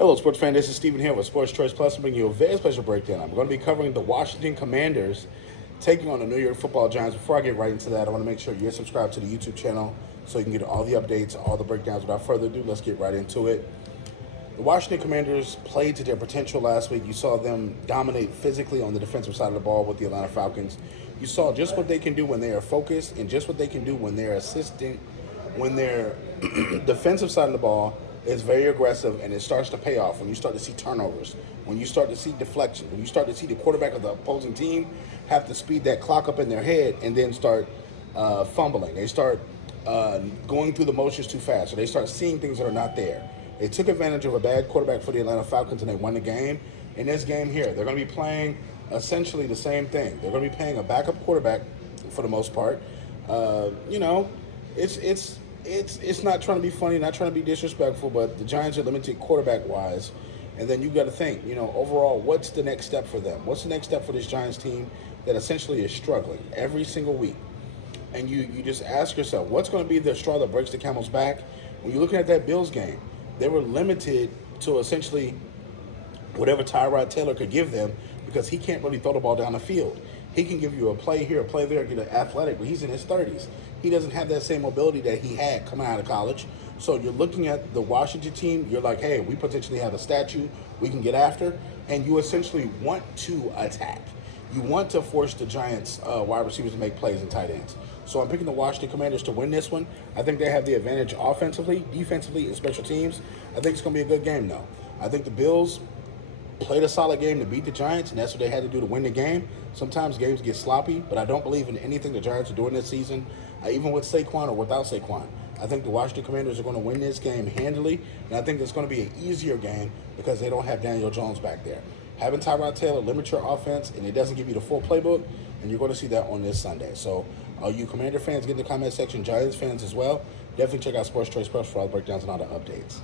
Hello, sports fan. This is Steven here with Sports Choice Plus. I'm bringing you a very special breakdown. I'm going to be covering the Washington Commanders taking on the New York Football Giants. Before I get right into that, I want to make sure you're subscribed to the YouTube channel so you can get all the updates, all the breakdowns. Without further ado, let's get right into it. The Washington Commanders played to their potential last week. You saw them dominate physically on the defensive side of the ball with the Atlanta Falcons. You saw just what they can do when they are focused and just what they can do when they're assisting, when their defensive side of the ball is very aggressive, and it starts to pay off when you start to see turnovers, when you start to see deflection, when you start to see the quarterback of the opposing team have to speed that clock up in their head and then start fumbling. They start going through the motions too fast, so they start seeing things that are not there. They took advantage of a bad quarterback for the Atlanta Falcons, and they won the game. In this game here, they're going to be playing essentially the same thing. They're going to be playing a backup quarterback for the most part. It's not trying to be funny, not trying to be disrespectful, but the Giants are limited quarterback-wise. And then you've got to think, overall, what's the next step for them? What's the next step for this Giants team that essentially is struggling every single week? And you just ask yourself, what's going to be the straw that breaks the camel's back? When you're looking at that Bills game, they were limited to essentially whatever Tyrod Taylor could give them because he can't really throw the ball down the field. He can give you a play here, a play there, get an athletic, but he's in his 30s. He doesn't have that same mobility that he had coming out of college. So you're looking at the Washington team, you're like, hey, we potentially have a statue we can get after, and you essentially want to attack. You want to force the Giants wide receivers to make plays and tight ends. So I'm picking the Washington Commanders to win this one. I think they have the advantage offensively, defensively, and special teams. I think it's going to be a good game, though. I think the Bills played a solid game to beat the Giants, and that's what they had to do to win the game. Sometimes games get sloppy, but I don't believe in anything the Giants are doing this season, even with Saquon or without Saquon. I think the Washington Commanders are going to win this game handily, and I think it's going to be an easier game because they don't have Daniel Jones back there. Having Tyrod Taylor limit your offense, and it doesn't give you the full playbook, and you're going to see that on this Sunday. So, you Commander fans, get in the comment section, Giants fans as well. Definitely check out Sports Choice Plus for all the breakdowns and all the updates.